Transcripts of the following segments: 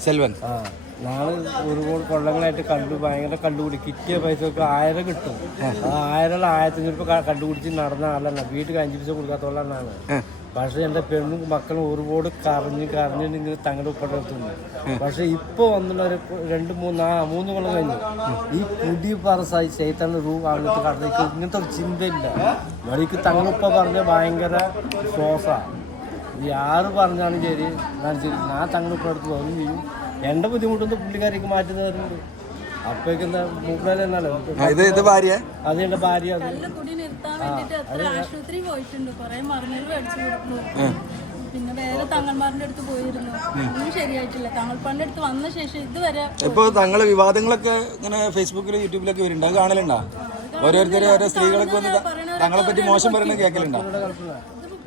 സെൽവൻ. നാളെ ഒരുപാട് കൊള്ളങ്ങളായിട്ട് കണ്ടു ഭയങ്കര കണ്ടുപിടി കിട്ടിയ പൈസക്ക് ആയിരം കിട്ടും. ആ. ആയിരം ആയിരത്തി രൂപ കണ്ടുപിടിച്ച് നടന്ന ആളല്ല വീട്ടിൽ അഞ്ചു പൈസ കൊടുക്കാത്തോളാണ് പക്ഷെ എന്റെ പെണ്ണും മക്കളും ഒരുപാട് കറിഞ്ഞ് കറിഞ്ഞ് ഇങ്ങനെ തങ്ങളുടെ ഉപ്പടത്തുണ്ട് പക്ഷെ ഇപ്പൊ വന്നുള്ള ഒരു രണ്ട് മൂന്ന് ആ മൂന്ന് കൊല്ലം കഴിഞ്ഞു. ഈ പുതിയ പറസായി ചൈത്തന്നെ റൂ അങ്ങനത്തെ കടലേക്ക് ഇങ്ങനത്തെ ഒരു ചിന്തയില്ല. വഴിക്ക് തങ്ങളുപ്പ പറഞ്ഞ ഭയങ്കര ശ്വാസാ. ഇത് ആറ് പറഞ്ഞാലും ശരി. ഞാൻ ശരി. ഞാൻ തങ്ങളുടെ ഇപ്പോൾ അടുത്ത് വന്നു ചെയ്യും. എന്റെ ബുദ്ധിമുട്ടൊന്നും പുള്ളിക്കാരിക്ക് മാറ്റുന്നത് തരുന്നുണ്ട് അപ്പോഴേക്കെന്താ മൂപ്പരല്ലോ തന്നെയല്ലോ? ഭാര്യ? അത് എന്റെ ഭാര്യ അത്. ആശുപത്രി പോയിട്ടുണ്ട്. കൊറേ മേടിച്ചു പിന്നെ വേറെ തങ്ങന്മാരുടെ അടുത്ത് പോയിരുന്നു. ഒന്നും ശരിയായിട്ടില്ല. തങ്ങൾപ്പാന്റെ അടുത്ത് വന്ന ശേഷം ഇതുവരെ ഇപ്പൊ തങ്ങളെ വിവാദങ്ങളൊക്കെ ഇങ്ങനെ ഫേസ്ബുക്കിലും യൂട്യൂബിലൊക്കെ വരുന്നുണ്ട്. അത് കാണലുണ്ടോ? ഓരോരുത്തരും ഓരോ സ്ത്രീകളൊക്കെ വന്ന് തങ്ങളെ പറ്റി മോശം പറയുന്നത് കേൾക്കലുണ്ടോ?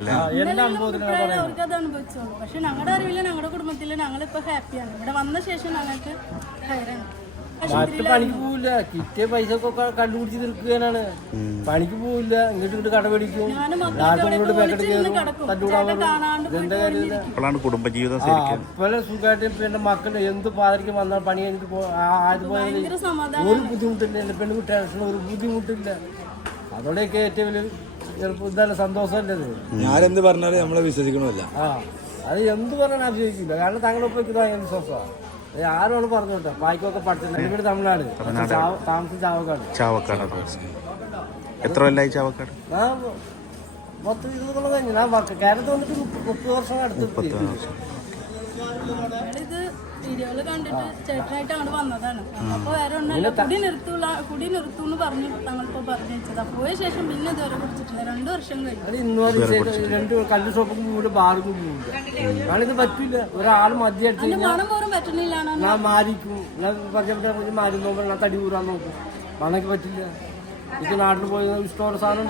ആ, എന്റെ അനുഭവത്തിൽ ഞാൻ പറയാം അവർക്ക് അത് അനുഭവിച്ചോളൂ പക്ഷെ ഞങ്ങളുടെ അറിവില്ല ഞങ്ങളുടെ കുടുംബത്തിൽ ഞങ്ങളിപ്പോ ഹാപ്പിയാണ്. ഇവിടെ വന്ന ശേഷം ഞങ്ങൾക്ക് ഹൈറാണ്. മറ്റു പണിക്ക് പോവില്ല. കിട്ടിയ പൈസ ഒക്കെ കണ്ടുപിടിച്ച് നിൽക്കുകയാണ് പണിക്ക് പോവില്ല. ഇങ്ങോട്ട് ഇങ്ങോട്ട് കടപിടിക്കും അപ്പോഴാണ് കുടുംബജീവിതം അപ്പോഴും സുഖമായിട്ട് ഇപ്പൊ എന്റെ മക്കൾ എന്ത് പാതിരിക്ക് വന്നാൽ പണി കഴിഞ്ഞിട്ട് ആദ്യം ഒരു ബുദ്ധിമുട്ടില്ല. എന്റെ പെൺകുട്ടി ടെൻഷൻ ഒരു ബുദ്ധിമുട്ടില്ല. അതോടെയൊക്കെ ഏറ്റവും വലിയ ചിലപ്പോൾ ഇതല്ല സന്തോഷമല്ലേ ഇത്? ഞാനെന്ത് പറഞ്ഞാലും നമ്മളെ വിശ്വസിക്കണമല്ല. ആ അത് എന്ത് പറഞ്ഞാൽ ആശ്രയിക്കില്ല കാരണം താങ്കളൊപ്പം എനിക്ക് ഭയങ്കര വിശ്വാസമാണ്. അത് ആരോട് പറഞ്ഞോട്ടെ പായ്ക്കൊക്കെ പഠിച്ചിട്ടുണ്ട് തമിഴ്നാട്. താമസം ചാവക്കാട്. ചാവക്കാട് എത്ര കൊല്ലായി ചാവക്കാട്? മൊത്തം ഇരുപത് കൊല്ലം കഴിഞ്ഞു. ഞാൻ വർക്ക്. കേരളത്തിൽ വന്നിട്ട് മുപ്പ- മുപ്പത് വർഷം അടുത്ത് ഇത് വീഡിയോയിൽ കണ്ടിട്ട് ചേട്ടനായിട്ട് അങ്ങോട്ട് വന്നതാണ്. അപ്പൊ വേറെ ഒന്നല്ല കുടി നിർത്തൂല കുടി നിർത്തൂന്ന് പറഞ്ഞു തങ്ങളിപ്പോ പറഞ്ഞു വെച്ചത് പോയ ശേഷം പിന്നെ ഇതുവരെ കുടിച്ചിട്ടില്ല. രണ്ടു വർഷം കഴിഞ്ഞു. രണ്ട് കല്ല് ഷോപ്പും പോകില്ല ബാർക്കും ഇത് പറ്റില്ല ഒരാൾ മദ്യം അടിച്ച് പണം പോലും പറ്റുന്നില്ലാണ് ഞാൻ മാരിക്കും. ഞാൻ പറഞ്ഞ മാരി നോക്കുമ്പോൾ ഞാൻ തടി കൂറാൻ നോക്കും. മണക്ക് പറ്റില്ല. ഇത് നാട്ടിൽ പോയി ഇഷ്ടമുള്ള സാധനം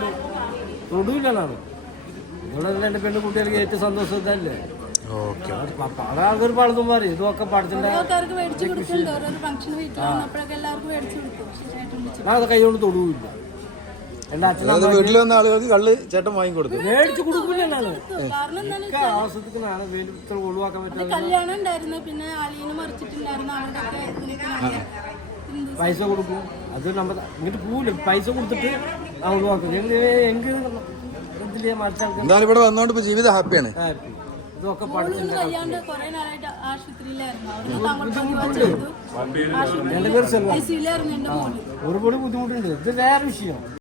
ഉണ്ട് ഞാൻ ഇവിടെ എന്റെ പെണ്ണ് കുട്ടികൾക്ക് ഏറ്റവും സന്തോഷം ഇതല്ലേ? ഇതൊക്കെ അത് കൈകൊണ്ട് തൊടുവില്ല. അച്ഛനും വീട്ടിൽ വന്ന ആളുകൾക്ക് കള്ള് ചേട്ടൻ വാങ്ങി കൊടുത്തു മേടിച്ചു ആവശ്യത്തിന് ഇത്ര ഒഴിവാക്കാൻ പറ്റും കല്യാണം ഉണ്ടായിരുന്നു. പിന്നെ മറിച്ചിട്ടുണ്ടായിരുന്നു. പൈസ കൊടുക്കും. അത് നമ്മൾ ഇങ്ങോട്ട് പോവില്ല. പൈസ കൊടുത്തിട്ട് ഒഴിവാക്കും. ഇതിൽ മറിച്ചാൽ എന്തായാലും ഇവിടെ വന്നോണ്ട് ഇപ്പൊ ജീവിതം ഹാപ്പിയാണ് ഹാപ്പി ഇതൊക്കെ പഠിച്ചു ഒന്നും കഴിയാണ്ട് കുറെ നാളായിട്ട് ആശുപത്രിയിലായിരുന്നു. അവിടുന്ന് താമസം ചെയ്തു എന്റെ പേര് സെൽവ ഐ സിയിലായിരുന്നു എന്റെ മോൾ ഒരുപാട് ബുദ്ധിമുട്ടുണ്ട്. ഇത് വേറെ വിഷയം.